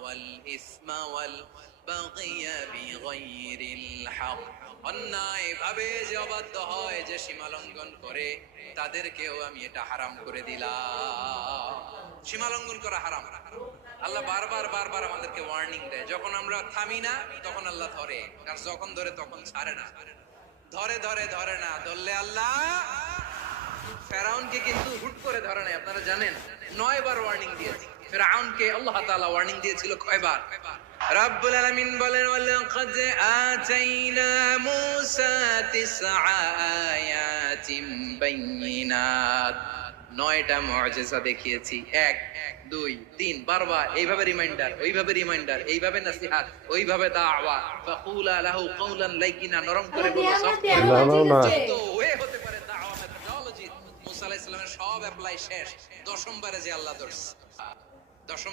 ওয়াল ইসমা ওয়াল বাগিয়া বিগাইরিল হক। অন্যায় ভাবে যে অবাধ্য হয়, যে সীমা লঙ্ঘন করে, তাদেরকেও আমি এটা হারাম করে দিলাম। সীমা লঙ্ঘন করা হারাম। আল্লাহ বারবার বারবার আমাদেরকে ওয়ার্নিং দেয়। যখন আমরা থামি না তখন আল্লাহ ধরে, আর যখন ধরে তখন ছাড়ে না। ধরে ধরে ধরে না, ধরলে আল্লাহ ফেরাউনকে কিন্তু হুট করে ধরে নাই, আপনারা জানেন 9 বার ওয়ার্নিং দিয়েছে। ফেরাউনকে আল্লাহ তাআলা ওয়ার্নিং দিয়েছিল কয়বার? রব্বুল আলামিন বলেন, ওয়ালাকাদ আতাইনা মূসা 9 আয়াতিন বাইয়িনাত। 9টা মুআজিজা দেখিয়েছি। 1 2 3 বারবার এইভাবে রিমাইন্ডার, ওইভাবে রিমাইন্ডার, এইভাবে নসিহত, ওইভাবে দাওয়া। ফাকুলা লাহু কাওলান লাইয়িনা, নরম করে বলো, সফট করে বলো। তো ওয়ে হতে পারে দাওয়া মেথোডোলজি। মুসা আলাইহিস সালামের সব অ্যাপ্লাই শেষ। 10ম বারে যে আল্লাহ ধরছে, 10ম